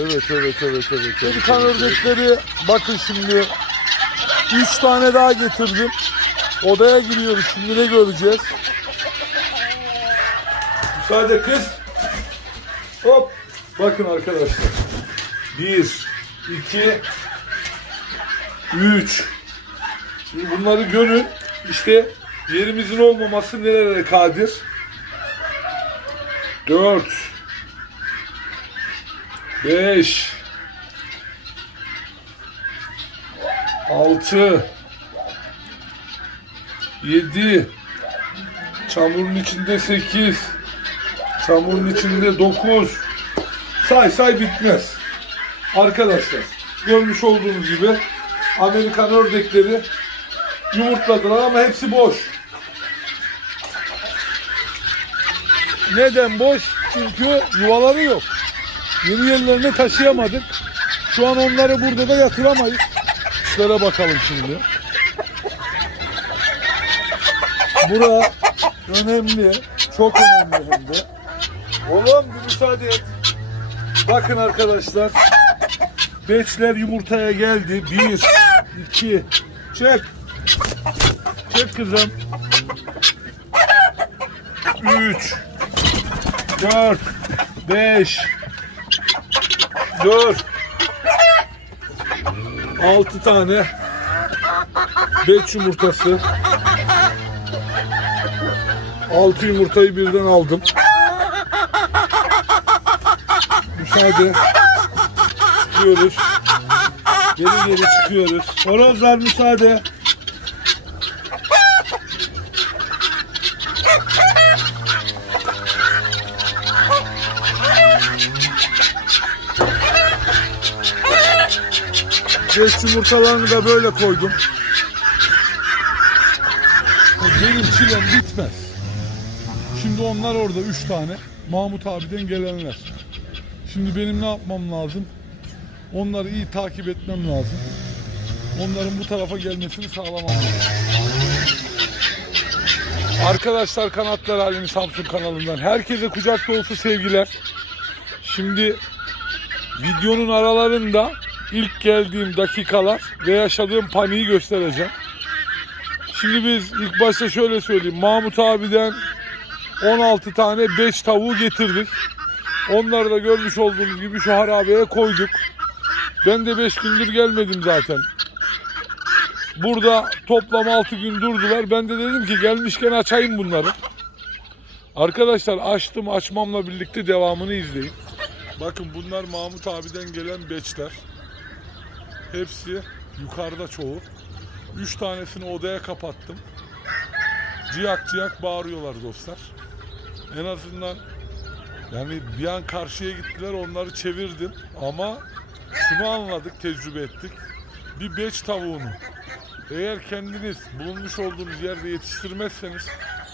Evet evet evet evet. Pelikan ördekleri bakın şimdi 3 tane daha getirdim. Odaya giriyoruz şimdi ne göreceğiz? Müsaade kız. Hop. Bakın arkadaşlar. 1 2 3 Şimdi bunları görün. İşte yerimizin olmaması nerelere kadir? 4 5 6 7 Çamurun içinde 8 Çamurun içinde 9 Say say bitmez. Arkadaşlar görmüş olduğunuz gibi Amerikan ördekleri yumurtladılar ama hepsi boş. Neden boş? Çünkü yuvaları yok. Yeni yerlerine taşıyamadık. Şu an onları burada da yatıramayız. Şöyle bakalım şimdi. Bura önemli. Çok önemli hem de. Oğlum bir müsaade et. Bakın arkadaşlar. Beçler yumurtaya geldi. Bir, iki, çek. Çek kızım. Üç, dört, beş, dört, altı tane beç yumurtası. Altı yumurtayı birden aldım. Müsaade. Çıkıyoruz. Geri geri çıkıyoruz. Horozlar müsaade. Beş yumurtalarını da böyle koydum. Benim çilem bitmez. Şimdi onlar orada üç tane. Mahmut abiden gelenler. Şimdi benim ne yapmam lazım? Onları iyi takip etmem lazım. Onların bu tarafa gelmesini sağlamam lazım. Arkadaşlar Kanatlar Alemi Samsun kanalından herkese kucak dolusu sevgiler. Şimdi videonun aralarında ilk geldiğim dakikalar ve yaşadığım paniği göstereceğim. Şimdi biz ilk başta şöyle söyleyeyim. Mahmut abiden 16 tane 5 tavuğu getirdik. Onları da görmüş olduğunuz gibi şu harabeye koyduk. Ben de 5 gündür gelmedim zaten. Burada toplam 6 gün durdular. Ben de dedim ki gelmişken açayım bunları. Arkadaşlar açtım açmamla birlikte devamını izleyin. Bakın bunlar Mahmut abiden gelen beçler. Hepsi yukarıda çoğu. 3 tanesini odaya kapattım. Ciyak ciyak bağırıyorlar dostlar. En azından yani bir an karşıya gittiler onları çevirdim ama şunu anladık tecrübe ettik. Bir beç tavuğunu eğer kendiniz bulunmuş olduğunuz yerde yetiştirmezseniz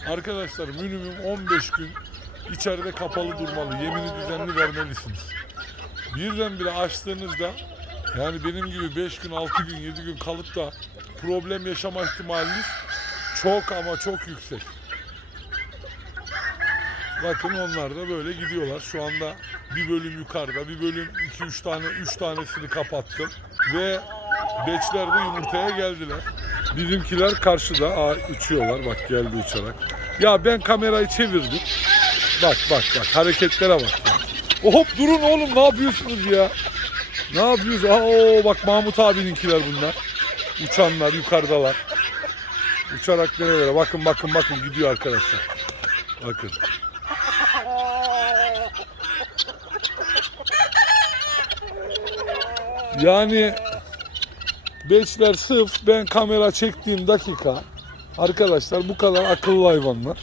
arkadaşlar minimum 15 gün içeride kapalı durmalı. Yemini düzenli vermelisiniz. Birdenbire açtığınızda yani benim gibi 5 gün, 6 gün, 7 gün kalıp da problem yaşama ihtimaliniz çok ama çok yüksek. Bakın onlar da böyle gidiyorlar. Şu anda bir bölüm yukarıda, bir bölüm 2-3 tane, 3 tanesini kapattım. Ve beçler de yumurtaya geldiler. Bizimkiler karşıda aa, uçuyorlar. Bak geldi uçarak. Ya ben kamerayı çevirdim. Bak bak bak hareketlere bak. ya. Hop durun oğlum ne yapıyorsunuz ya? Ne yapıyoruz? Aa, bak Mahmut abininkiler bunlar. Uçanlar yukarıdalar. Uçarak nerelere? Bakın bakın bakın gidiyor arkadaşlar. Bakın. Yani beşler sırf ben kamera çektiğim dakika arkadaşlar bu kadar akıllı hayvanlar.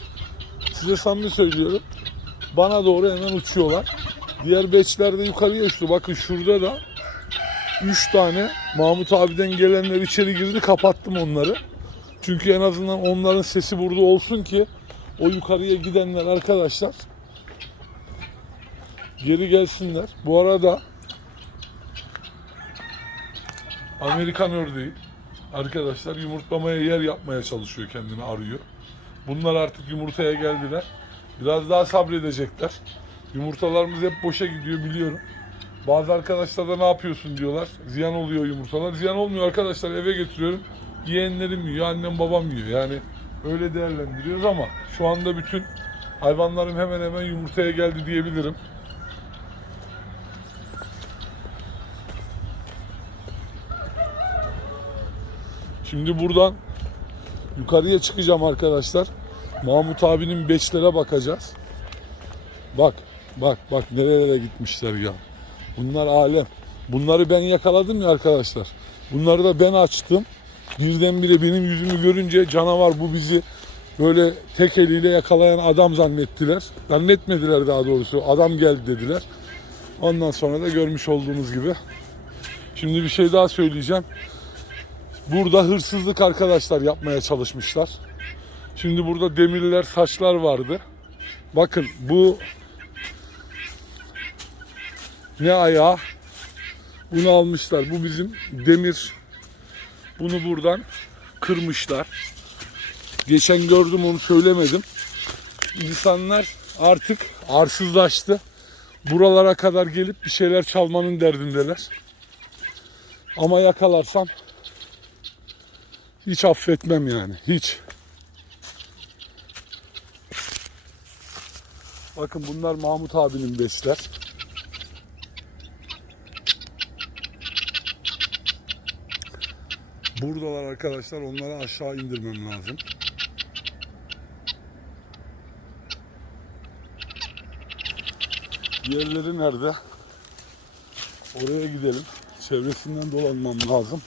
Size samimi söylüyorum. Bana doğru hemen uçuyorlar. Diğer beçler de yukarıya uçtu. Bakın şurada da 3 tane Mahmut abiden gelenler içeri girdi kapattım onları. Çünkü en azından onların sesi burada olsun ki o yukarıya gidenler arkadaşlar geri gelsinler. Bu arada Amerikan ördeği arkadaşlar yumurtlamaya yer yapmaya çalışıyor kendini arıyor. Bunlar artık yumurtaya geldiler. Biraz daha sabredecekler. Yumurtalarımız hep boşa gidiyor biliyorum. Bazı arkadaşlar da ne yapıyorsun diyorlar. Ziyan oluyor yumurtalar. Ziyan olmuyor arkadaşlar eve getiriyorum. Yeğenlerim yiyor, annem babam yiyor. Yani öyle değerlendiriyoruz ama şu anda bütün hayvanlarım hemen hemen yumurtaya geldi diyebilirim. Şimdi buradan yukarıya çıkacağım arkadaşlar. Mahmut abinin beçlere bakacağız. Bak, bak, bak nerelere gitmişler ya. Bunlar alem. Bunları ben yakaladım ya arkadaşlar. Bunları da ben açtım. Birdenbire benim yüzümü görünce canavar bu bizi böyle tek eliyle yakalayan adam zannettiler. Zannetmediler daha doğrusu. Adam geldi dediler. Ondan sonra da görmüş olduğunuz gibi. Şimdi bir şey daha söyleyeceğim. Burada hırsızlık arkadaşlar yapmaya çalışmışlar. Şimdi burada demirler, saçlar vardı. Bakın bu ne ayağı? Bunu almışlar. Bu bizim demir. Bunu buradan kırmışlar. Geçen gördüm onu söylemedim. İnsanlar artık arsızlaştı. Buralara kadar gelip bir şeyler çalmanın derdindeler. Ama yakalarsam hiç affetmem yani. Hiç. Bakın bunlar Mahmut abinin besler. Buradalar arkadaşlar. Onları aşağı indirmem lazım. Yerleri nerede? Oraya gidelim. Çevresinden dolanmam lazım.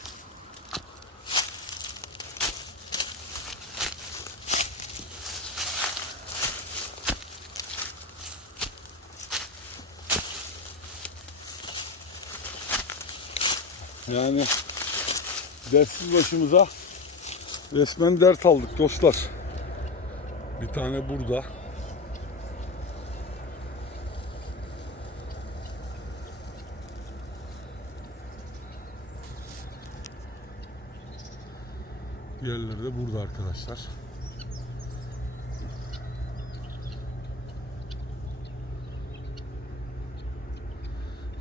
Yani dertsiz başımıza resmen dert aldık dostlar. Bir tane burada. Diğerleri de burada arkadaşlar.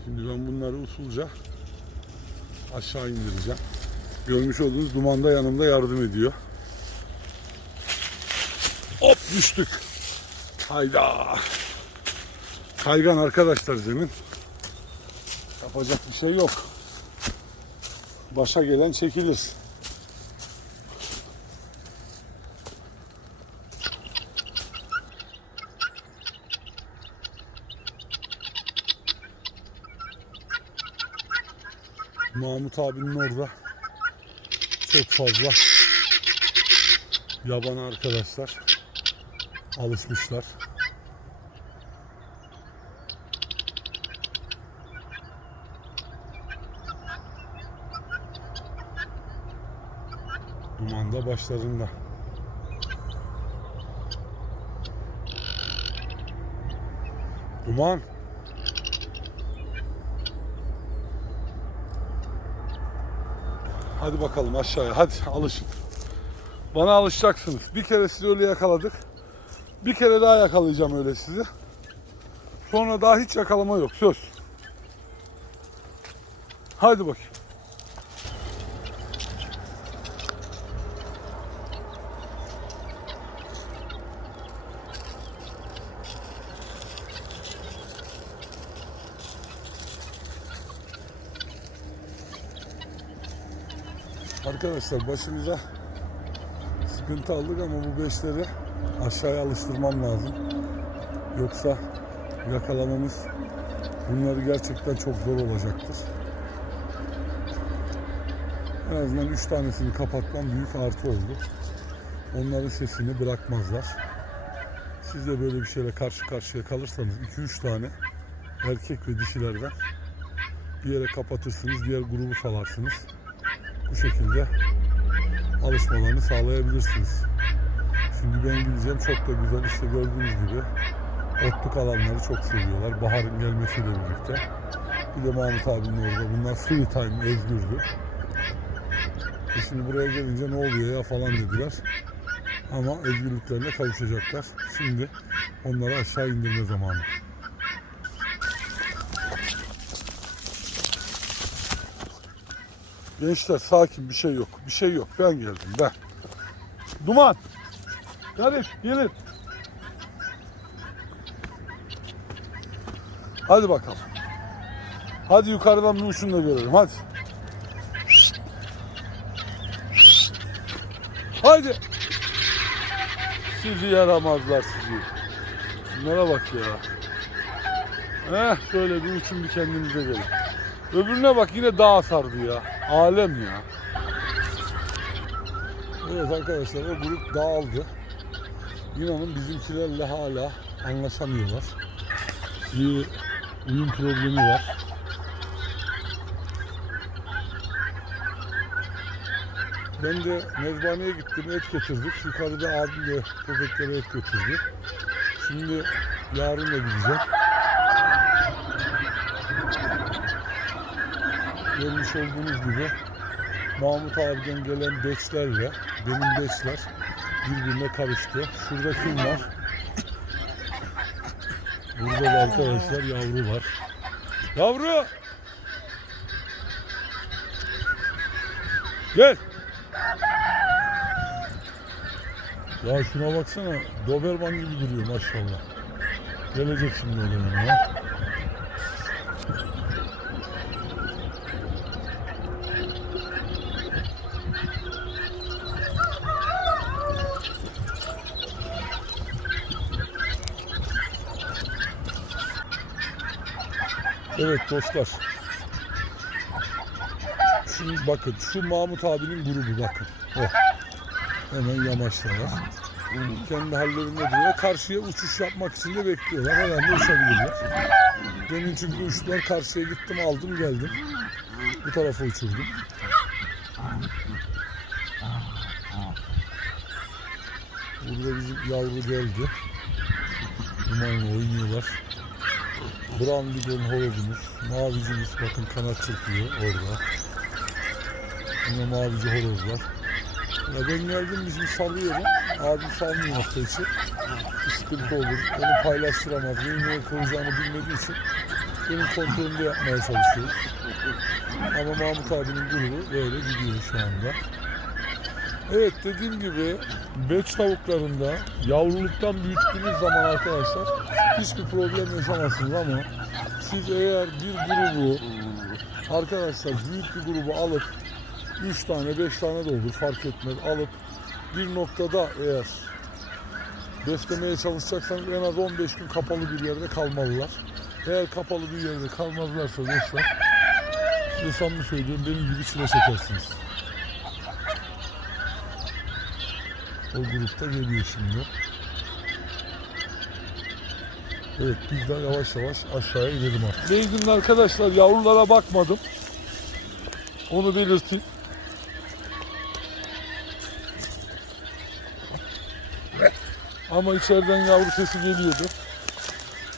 Şimdi ben bunları usulca aşağı indireceğim. Görmüş olduğunuz duman da yanımda yardım ediyor. Hop düştük. Hayda. Kaygan arkadaşlar zemin. Yapacak bir şey yok. Başa gelen çekilir. Mahmut abinin orada çok fazla yaban arkadaşlar alışmışlar. Duman da başlarında. Duman. Hadi bakalım aşağıya. Hadi alışın. Bana alışacaksınız. Bir kere sizi öyle yakaladık. Bir kere daha yakalayacağım öyle sizi. Sonra daha hiç yakalama yok. Söz. Hadi bakayım. Arkadaşlar başımıza sıkıntı aldık ama bu beşleri aşağıya alıştırmam lazım. Yoksa yakalamamız bunları gerçekten çok zor olacaktır. En azından 3 tanesini kapatmam büyük artı oldu. Onların sesini bırakmazlar. Siz de böyle bir şeyle karşı karşıya kalırsanız 2-3 tane erkek ve dişilerden bir yere kapatırsınız, diğer grubu salarsınız bu şekilde alışmalarını sağlayabilirsiniz. Şimdi ben gideceğim çok da güzel işte gördüğünüz gibi otluk alanları çok seviyorlar baharın gelmesiyle birlikte. Bir de Mahmut abinin orada bunlar free time özgürdü. E şimdi buraya gelince ne oluyor ya falan dediler. Ama özgürlüklerine kavuşacaklar. Şimdi onları aşağı indirme zamanı. Gençler sakin bir şey yok. Bir şey yok. Ben geldim ben. Duman. Garip gelin. Hadi bakalım. Hadi yukarıdan bir uçunu da görelim hadi. Haydi. Sizi yaramazlar sizi. Şunlara bak ya. Eh şöyle bir uçun bir kendinize gelin. Öbürüne bak yine dağ sardı ya. Alem ya. Evet arkadaşlar o grup dağıldı. İnanın bizimkilerle hala anlaşamıyorlar. Bir uyum problemi var. Ben de mezbaneye gittim, et getirdik. Yukarıda abim de köpeklere et götürdü. Şimdi yarın da gideceğim. Görmüş olduğunuz gibi Mahmut abiden gelen beçlerle benim beçler birbirine karıştı. Şurada kim var? Burada da arkadaşlar yavru var. Yavru! Gel! Ya şuna baksana. Doberman gibi duruyor maşallah. Gelecek şimdi o yanıma. Evet dostlar. Şimdi bakın şu Mahmut abinin grubu bakın. Oh. Hemen yamaçtalar. Kendi hallerinde duruyor. Karşıya uçuş yapmak için de bekliyorlar. Herhalde uçabilirler. Demin çünkü uçtular. Karşıya gittim aldım geldim. Bu tarafa uçurdum. Burada bizim yavru geldi. Dumanla oynuyorlar. Brown Bigon horozumuz. Mavicimiz bakın kanat çırpıyor orada. Yine mavici horoz var. Ya ben geldim bizim salıyorum. Abim salmıyor hafta içi. Bir sıkıntı olur. Onu paylaştıramaz. Neyi neye koyacağını bilmediği için benim kontrolümde yapmaya çalışıyoruz. Ama Mahmut abinin grubu böyle gidiyor şu anda. Evet dediğim gibi beç tavuklarında yavruluktan büyüttüğünüz zaman arkadaşlar hiçbir problem yaşamazsınız ama siz eğer bir grubu arkadaşlar büyük bir grubu alıp 3 tane 5 tane de olur fark etmez alıp bir noktada eğer beslemeye çalışacaksanız en az 15 gün kapalı bir yerde kalmalılar. Eğer kapalı bir yerde kalmazlarsa dostlar samimi söylüyorum benim gibi çile çekersiniz. O grupta geliyor şimdi. Evet biz de yavaş yavaş aşağıya inelim artık. Beygin'in arkadaşlar yavrulara bakmadım. Onu belirteyim. Ama içeriden yavru sesi geliyordu.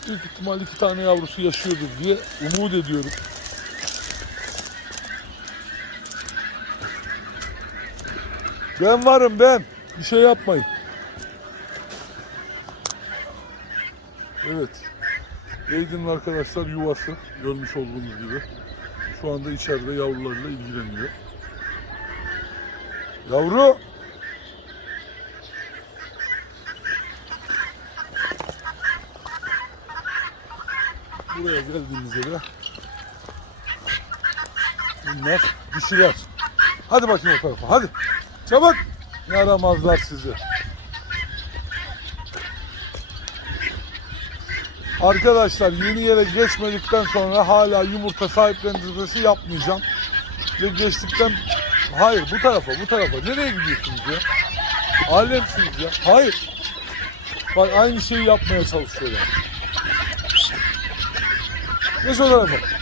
Büyük ihtimal iki tane yavrusu yaşıyordur diye umut ediyorum. Ben varım ben. Bir şey yapmayın. Evet. Aydın'ın arkadaşlar yuvası görmüş olduğunuz gibi. Şu anda içeride yavrularla ilgileniyor. Yavru! Buraya geldiğimizde de bunlar dişiler. Hadi bakayım o tarafa hadi. Çabuk. Yaramazlar sizi. Arkadaşlar yeni yere geçmedikten sonra hala yumurta sahiplendirmesi yapmayacağım. Ve geçtikten... Hayır bu tarafa bu tarafa. Nereye gidiyorsunuz ya? Alemsiniz ya. Hayır. Bak aynı şeyi yapmaya çalışıyorlar. Geç o tarafa.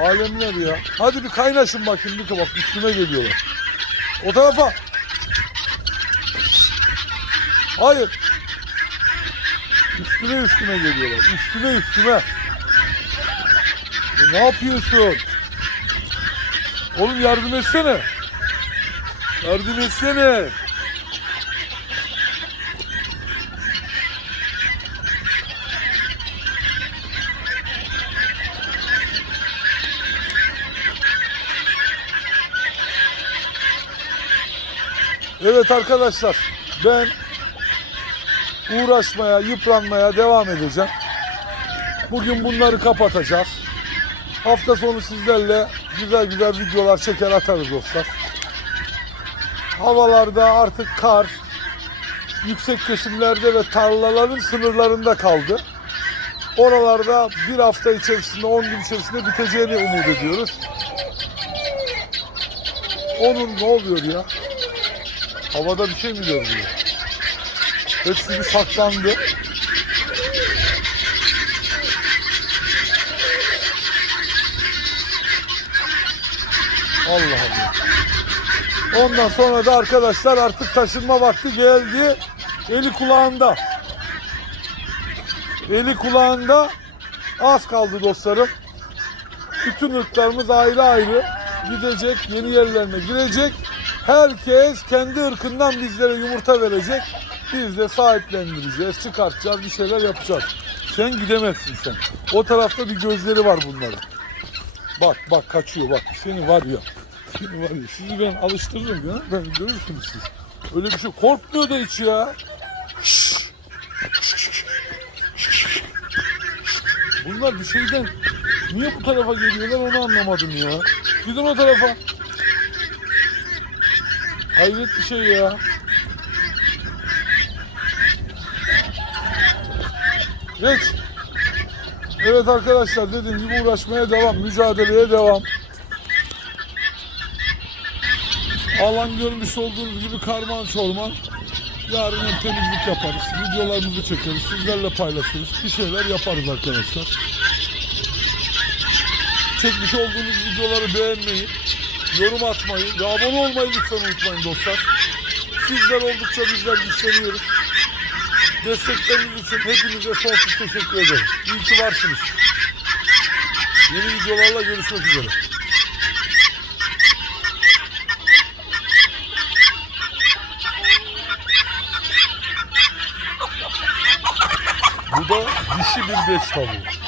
Alemler ya. Hadi bir kaynaşın bakayım bir bak üstüme geliyorlar. O tarafa. Hayır. Üstüme üstüme geliyorlar. Üstüme üstüme. Ya ne yapıyorsun? Oğlum yardım etsene. Yardım etsene. Evet arkadaşlar ben uğraşmaya, yıpranmaya devam edeceğim. Bugün bunları kapatacağız. Hafta sonu sizlerle güzel güzel videolar çeker atarız dostlar. Havalarda artık kar yüksek kesimlerde ve tarlaların sınırlarında kaldı. Oralarda bir hafta içerisinde, 10 gün içerisinde biteceğini umut ediyoruz. Onun ne oluyor ya? Havada bir şey mi görünüyor? Hepsi bir saklandı. Allah Allah. Ondan sonra da arkadaşlar artık taşınma vakti geldi. Eli kulağında. Eli kulağında az kaldı dostlarım. Bütün ırklarımız ayrı ayrı gidecek, yeni yerlerine girecek. Herkes kendi ırkından bizlere yumurta verecek. Biz de sahiplendireceğiz, çıkartacağız, bir şeyler yapacağız. Sen gidemezsin sen. O tarafta bir gözleri var bunların. Bak bak kaçıyor bak. Seni var ya. Seni var ya. Sizi ben alıştırırım ya. Ben görürsünüz siz. Öyle bir şey korkmuyor da hiç ya. Bunlar bir şeyden niye bu tarafa geliyorlar onu anlamadım ya. Gidin o tarafa. Hayret bir şey ya. Geç. Evet arkadaşlar dediğim gibi uğraşmaya devam, mücadeleye devam. Alan görmüş olduğunuz gibi karman çorman. Yarın temizlik yaparız, videolarımızı çekeriz, sizlerle paylaşırız, bir şeyler yaparız arkadaşlar. Çekmiş olduğunuz videoları beğenmeyi, yorum atmayı ve abone olmayı lütfen unutmayın dostlar. Sizler oldukça bizler güçleniyoruz. Destekleriniz için hepinize sonsuz teşekkür ederim. İyi ki varsınız. Yeni videolarla görüşmek üzere. Bu da dişi bir beş tavuğu.